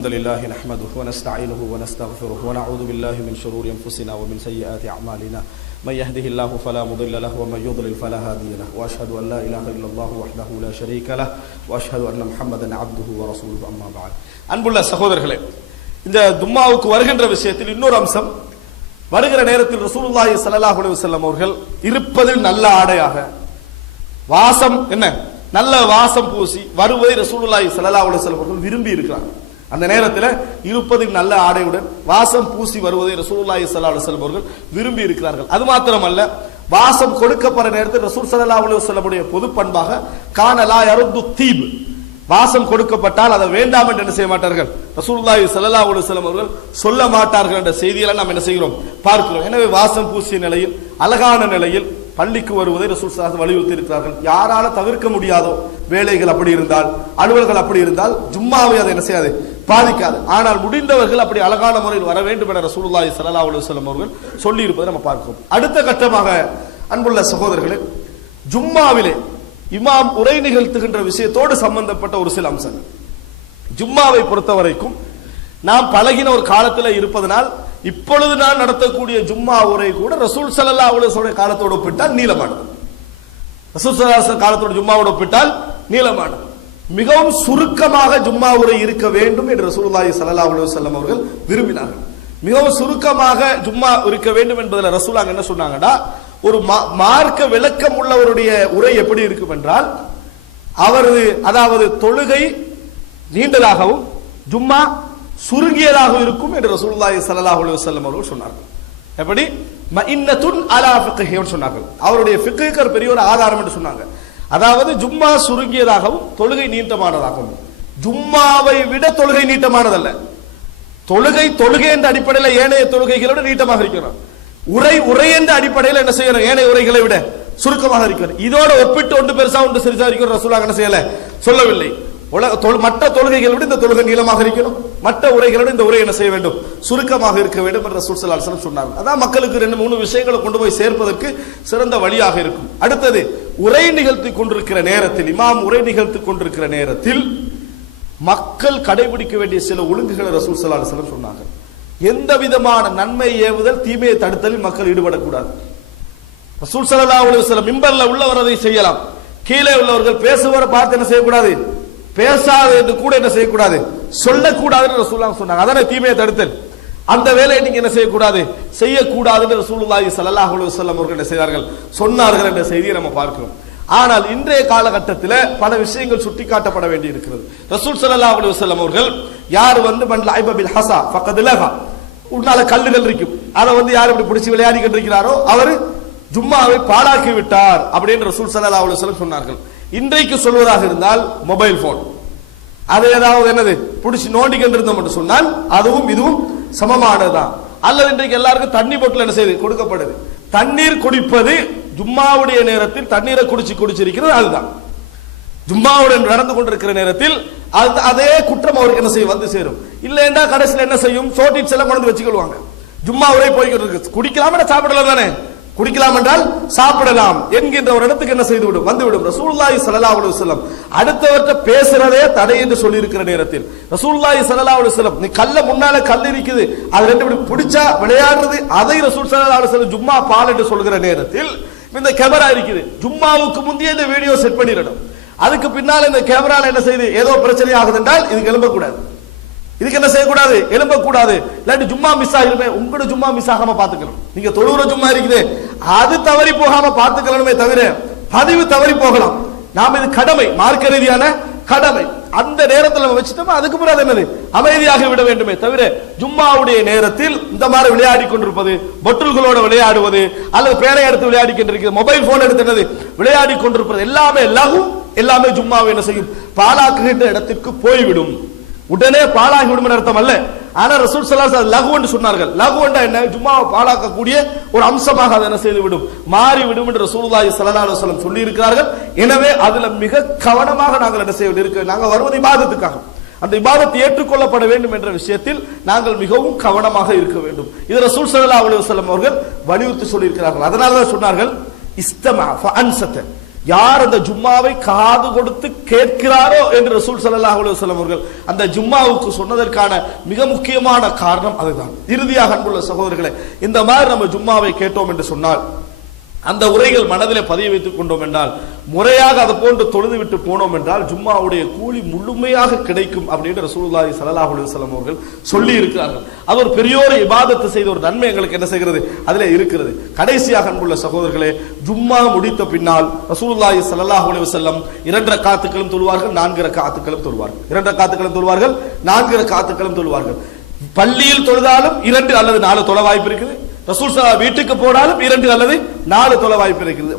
الحمد لله نحمده ونستعينه ونستغفره ونعوذ بالله من شرور أنفسنا ومن سيئات أعمالنا من يهده الله فلا مضل له ومن يضلل فلا هادي له وأشهد أن لا إله إلا الله وحده لا شريك له وأشهد أن محمدا عبده ورسوله أما بعد அன்புள்ள சகோதரர்களே, இந்த தும்மாவுக்கு வருகின்ற விஷயத்தில் இன்னொரு அம்சம், வருகிற நேரத்தில் ரசூலுல்லாஹி ஸல்லல்லாஹு அலைஹி வஸல்லம் அவர்கள் இருப்பதில் நல்ல ஆடையாக வாசம் நல்ல வாசம் பூசி வருவதை ரசூலுல்லாஹி ஸல்லல்லாஹு அலைஹி வஸல்லம் அவர்கள் விரும்பி இருக்கிறார்கள். அந்த நேரத்தில் இருப்பதில் நல்ல ஆடையுடன் வாசம் பூசி வருவதை ரசூலுல்லாஹி ஸல்லல்லாஹு அலைஹி வஸல்லம் அவர்கள் விரும்பி இருக்கிறார்கள். அது மாத்திரமல்ல, வாசம் கொடுக்கப்படுற நேரத்தில் ரசூல் ஸல்லல்லாஹு அலைஹி வஸல்லமுடைய பொது பண்பாக கான லா யருது தீப், வாசம் கொடுக்கப்பட்டால் அதை வேண்டாம் என்று என்ன செய்ய மாட்டார்கள், ரசூலுல்லாஹி ஸல்லல்லாஹு அலைஹி வஸல்லம் அவர்கள் சொல்ல மாட்டார்கள் என்ற செய்தியெல்லாம் நாம் என்ன செய்கிறோம், பார்க்கிறோம். எனவே வாசம் பூசிய நிலையில் அழகான நிலையில் பள்ளிக்கு வருவதை ரசூல் ஸல்லல்லாஹு அலைஹி வஸல்லம் வலியுறுத்தி இருக்கிறார்கள். யாரால தவிர்க்க முடியாதோ வேலைகள் அப்படி இருந்தால், அலுவல்கள் அப்படி இருந்தால் ஜும்மாவை அதை என்ன செய்யாது, பாதிக்காது. ஆனால் முடிந்தவர்கள் அப்படி அழகான முறையில் வர வேண்டும் என ரசூலுல்லாஹி ஸல்லல்லாஹு அலைஹி வஸல்லம் அவர்கள் சொல்லி இருப்பதை நம்ம பார்க்கிறோம். அடுத்த கட்டமாக அன்புள்ள சகோதரர்களே, ஜும்மாவிலே இமாம் உரை நிகழ்த்துகின்ற விஷயத்தோடு சம்பந்தப்பட்ட ஒரு சில அம்சங்கள். ஜும்மாவை பொறுத்த வரைக்கும் நாம் பழகின ஒரு காலத்தில் இருப்பதனால் இப்பொழுது நான் நடத்தக்கூடிய ஜும்மா உரை கூட ரசூல் ஸல்லல்லாஹு அலைஹி வஸல்லம் காலத்தோடு ஒப்பிட்டால் நீளமானது. ரசூல் ஸல்லல்லாஹு அலைஹி வஸல்லம் காலத்தோடு ஜும்மாவோடு ஒப்பிட்டால் நீளமானது. மிகவும் சுருக்கமாக ஜும்மா உரை இருக்க வேண்டும் என்று ரசூலுல்லாஹி ஸல்லல்லாஹு அலைஹி வஸல்லம் அவர்கள் விரும்பினார்கள். மிகவும் சுருக்கமாக ஜும்மா இருக்க வேண்டும் என்பதில் ரசூலுல்லாஹ் என்ன சொன்னாங்கன்னா, ஒரு மார்க்க விளக்கம் உள்ளவருடைய உரை எப்படி இருக்கும் என்றால், அவரது அதாவது தொழுகை நீண்டதாகவும் ஜும்மா சுருங்கியதாக இருக்கும் என்று ரசூலுல்லாஹி ஸல்லல்லாஹு அலைஹி வஸல்லம் அவர்கள் சொன்னார்கள். எப்படி மஇன்னத்துன் அலா ஃபிக்ஹி சொன்னார்கள். அவருடைய ஃபிக்ஹுக்கு பெரிய ஒரு ஆதாரம் என்று சொன்னாங்க. அதாவது ஜும்மா சுருங்கியதாகவும் தொழுகை நீட்டமானதாகவும். ஜும்மாவை விட தொழுகை நீட்டமானதல்ல. தொழுகை என்ற அடிப்படையில் ஏனைய தொழுகைகளோட நீட்டமாக இருக்கிறோம். உரை என்ற அடிப்படையில் என்ன செய்யணும், ஏனைய உரைகளை விட சுருக்கமாக இருக்கிறது. இதோட ஒப்பிட்டு ஒன்று பெருசா ஒன்று சிறிசா இருக்கிற ரசூலுல்லாஹ் என்ன செய்யல, சொல்லவில்லை. மற்ற தொழுகைகளை விட இந்த தொழுகை நீளமாக இருக்கணும், மற்ற உரைகளோட இந்த உரை என்ன செய்ய வேண்டும், சுருக்கமாக இருக்க வேண்டும் என்று ரசூல் ஸல்லல்லாஹு அலைஹி வஸல்லம் சொன்னார்கள். அதான் மக்களுக்கு 2-3 விஷயங்களை கொண்டு போய் சேர்ப்பதற்கு சிறந்த வழியாக இருக்கும். அடுத்தது, உரை நிகழ்த்தி கொண்டிருக்கிற நேரத்தில், இமாம் உரை நிகழ்த்தி கொண்டிருக்கிற நேரத்தில் மக்கள் கடைபிடிக்க வேண்டிய சில ஒழுங்குகளை ரசூல் ஸல்லல்லாஹு அலைஹி வஸல்லம் சொன்னார்கள். எந்த விதமான நன்மை ஏவுதல் தீமையை தடுத்தலில் மக்கள் ஈடுபடக்கூடாது. ரசூல் ஸல்லல்லாஹு அலைஹி வஸல்லம் மிம்பர்ல உள்ளவர் அதை செய்யலாம், கீழே உள்ளவர்கள் பேசுவரை பார்த்து என்ன செய்யக்கூடாது, பேசாது என்று கூட என்ன செய்யக்கூடாது, சொல்லக்கூடாதுன்னு ரசூலுல்லாஹ் சொன்னாங்க. அதான தீமையை தடுத்தல். அந்த வேலையை நீங்க என்ன செய்யக்கூடாது, செய்யக்கூடாதுன்னு ரசூலுல்லாஹி ஸல்லல்லாஹு அலைஹி வஸல்லம் அவர்கள் என்ன செய்தார்கள், சொன்னார்கள் என்ற செய்தியை நம்ம பார்க்கிறோம். ஆனால் இன்றைய காலகட்டத்தில் பல விஷயங்கள் சுட்டிக்காட்டப்பட வேண்டி இருக்கிறது. ரசூல் ஸல்லல்லாஹு அலைஹி வஸல்லம் அவர்கள் யார் மன் லைப பில் ஹஸா ஃபகத் லஹா, உன்னால கல்லுகள் இருக்கும், அதை யார் இப்படி பிடிச்சி விளையாடிக்கிட்டு இருக்கிறாரோ அவர் ஜும்மாவை பாழாக்கி விட்டார் அப்படின்னு ரசூல் ஸல்லல்லாஹு அலைஹி வஸல்லம் சொன்னார்கள். இன்றைக்கு சொல்வதாக இருந்தால் மொபைல் போன், அதை ஏதாவது என்னது பிடிச்சி நோண்டிக்கிட்டு இருந்தோம் என்று சொன்னால் அதுவும் இதுவும் சமமானதுதான். அல்லது இன்றைக்கு எல்லாருக்கும் தண்ணி போட்டில் என்ன செய்து கொடுக்கப்படுது, தண்ணீர் குடிப்பது ஜும்மாவுடைய நேரத்தில் தண்ணீரை குடிச்சிருக்கிறது, அதுதான் ஜும்மாவுடன் நடந்து கொண்டிருக்கிற நேரத்தில் அதே குற்றம் அவருக்கு என்ன செய்யும், வந்து சேரும். இல்லைன்னா கடைசியில் என்ன செய்யும், சோட்டிட்ஸ் எல்லாம் கொண்டு வச்சுக்கொள்வாங்க. ஜும்மா உரை போய்கிட்டு இருக்கு, குடிக்கலாம் சாப்பிடலாம் தானே, குடிக்கலாம் என்றால் சாப்பிடலாம் என்கின்ற ஒரு இடத்துக்கு என்ன செய்து விடும், வந்துவிடும். ரசூலுல்லாஹி ஸல்லல்லாஹு அலைஹி வஸல்லம் அடுத்தவர்கிட்ட பேசுறதே தடை என்று சொல்லி இருக்கிற நேரத்தில் ரசூலுல்லாஹி ஸல்லல்லாஹு அலைஹி வஸல்லம், நீ கல்ல முன்னால கல் இருக்குது, அது ரெண்டு பிடிச்சா விளையாடுறது, அதை ரசூல் ஸல்லல்லாஹு அலைஹி வஸல்லம் ஜும்மா பால் என்று சொல்கிற நேரத்தில் இந்த கேமரா இருக்குது, ஜும்மாவுக்கு முந்தைய இந்த வீடியோ செட் பண்ணிடணும். அதுக்கு பின்னால் இந்த கேமரால என்ன செய்து ஏதோ பிரச்சனை ஆகுது என்றால் இதுக்கு எழும்பக்கூடாது, இதுக்கு என்ன செய்யக்கூடாது, எழும்பக்கூடாது. இல்லாட்டி ஜும்மா மிஸ் ஆகிருமே, உங்களோட ஜும்மா மிஸ் ஆகாம பாத்துக்கணும். நீங்க தொழுகிற ஜும்மா இருக்குது, அது தவறி போகாம பாத்துக்கணுமே தவிர பதிவு தவறி போகலாம். நாம இது கடமை, மார்க்க ரீதியான கடமை. அந்த நேரத்தில் நம்ம வச்சுட்டோம், அதுக்கு பிறகு என்னது அமைதியாக விட வேண்டுமே தவிர ஜும்மாவுடைய நேரத்தில் இந்த மாதிரி விளையாடி கொண்டிருப்பது, பொட்டுல்களோட விளையாடுவது, அல்லது பேனை எடுத்து விளையாடி கொண்டிருக்கிறது, மொபைல் போன் எடுத்து விளையாடி கொண்டிருப்பது எல்லாமே லகு, எல்லாமே ஜும்மாவை என்ன செய்யும், பாழாக்குகின்ற இடத்திற்கு போய்விடும். உடனே பாழாகிவிடும் அர்த்தம் அல்ல. ஆனா ரசூல் ஸல்லல்லாஹு அலைஹி வஸல்லம் லகு என்று சொன்னார்கள். லகு என்றா என்ன, ஜும்மாவை பாழாக்கக்கூடிய ஒரு அம்சமாக அதை என்ன செய்து விடும், மாறிவிடும் என்று ரசூலுல்லாஹி ஸல்லல்லாஹு அலைஹி வஸல்லம் சொல்லி இருக்கிறார்கள். எனவே அதுல மிக கவனமாக நாங்கள் என்ன செய்ய வேண்டியிருக்கு, நாங்கள் வருவது இபாதத்துக்காக, அந்த இபாதத் ஏற்றுக்கொள்ளப்பட வேண்டும் என்ற விஷயத்தில் நாங்கள் மிகவும் கவனமாக இருக்க வேண்டும். இது ரசூல் ஸல்லல்லாஹு அலைஹி வஸல்லம் அவர்கள் வலியுறுத்தி சொல்லி இருக்கிறார்கள். அதனால தான் சொன்னார்கள் இஸ்தமா ஃபஅன்ஸத, யார் அந்த ஜும்மாவை காது கொடுத்து கேட்கிறாரோ என்று ரசூல் ஸல்லல்லாஹு அலைஹி வஸல்லம் அவர்கள் அந்த ஜும்மாவுக்கு சொன்னதற்கான மிக முக்கியமான காரணம் அதுதான். இறுதியாக அன்புள்ள சகோதரர்களே, இந்த மாதிரி நம்ம ஜும்மாவை கேட்டோம் என்று சொன்னால், அந்த உரைகள் மனதிலே பதிய வைத்துக் கொண்டோம் என்றால், முறையாக அதை போன்று தொழுது விட்டு போனோம் என்றால் ஜும்மாவுடைய கூலி முழுமையாக கிடைக்கும் அப்படின்னு ரசூலுல்லாஹி ஸல்லல்லாஹு அலைஹி வஸல்லம் அவர்கள் சொல்லி இருக்கிறார்கள். அது ஒரு பெரியோரு இபாதத்து செய்த ஒரு நன்மை எங்களுக்கு என்ன செய்கிறது, அதிலே இருக்கிறது. கடைசியாக அன்புள்ள சகோதரர்களே, ஜும்மா முடித்த பின்னால் ரசூலுல்லாஹி ஸல்லல்லாஹு அலைஹி வஸல்லம் 2 ரக்காத்துக்களும் தொழுவார்கள், 4 ரக்காத்துக்களும் தொழுவார்கள். 2 ரக்காத்துக்களும் தொழுவார்கள், 4 ரக்காத்துக்களும் தொழுவார்கள். பள்ளியில் தொழுதாலும் 2 அல்லது 4 தொழ வாய்ப்பு இருக்குது. ரசூல் ஸல்லல்லாஹு வீட்டுக்கு போனாலும் 2 அல்லது 4 தொழ வாய்ப்பு இருக்கிறது.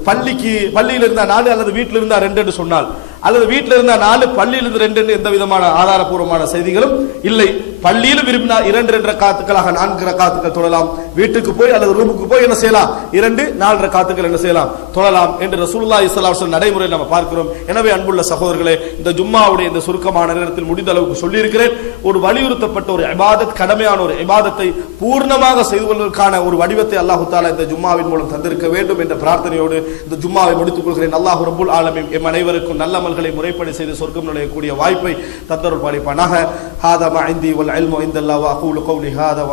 பள்ளியில் இருந்தா 4 அல்லது வீட்டில் இருந்தா 2 என்று சொன்னால், அல்லது வீட்டில் இருந்தா 4 பள்ளியில் இருந்து 2 என்று எந்த விதமான ஆதாரபூர்வமான செய்திகளும் இல்லை. பள்ளியிலும் விரும்பினா 2 ரக்காத்துக்களாக 4 ரக்காத்துக்கள் தொழலாம். வீட்டுக்கு போய் அல்லது ரூமுக்கு போய் என்ன செய்யலாம், 2 4 ரக்காத்துக்கள் என்ன செய்யலாம், தொழலாம் என்று ரசூலுல்லாஹி ஸல்லல்லாஹு அலைஹி வஸல்லம் நடைமுறையில் நம்ம பார்க்கிறோம். எனவே அன்புள்ள சகோதரர்களே, இந்த ஜும்மாவுடைய இந்த சுருக்கமான நேரத்தில் முடிந்த அளவுக்கு சொல்லி இருக்கிறேன். ஒரு வலியுறுத்தப்பட்ட ஒரு இபாதத், கடமையான ஒரு இபாதத்தை பூர்ணமாக செய்து கொள்வதற்கான ஒரு வடிவத்தை அல்லாஹ் தஆலா இந்த ஜும்மாவின் மூலம் தந்திருக்க வேண்டும் என்ற பிரார்த்தனையோடு இந்த ஜும்மாவை முடித்துக் கொள்கிறேன். அல்லாஹ் ரப்பல் ஆலமீன் எம் அனைவருக்கும் நல்ல அமல்களை முறைப்படி செய்து சொர்க்கம் நுழையக்கூடிய வாய்ப்பை தந்தருள் பாலிப்பானாக. ஹாதா மா இந்தி வல் இல்மு இந்தல்லாஹ் வ அகூலு கௌலி ஹாதா.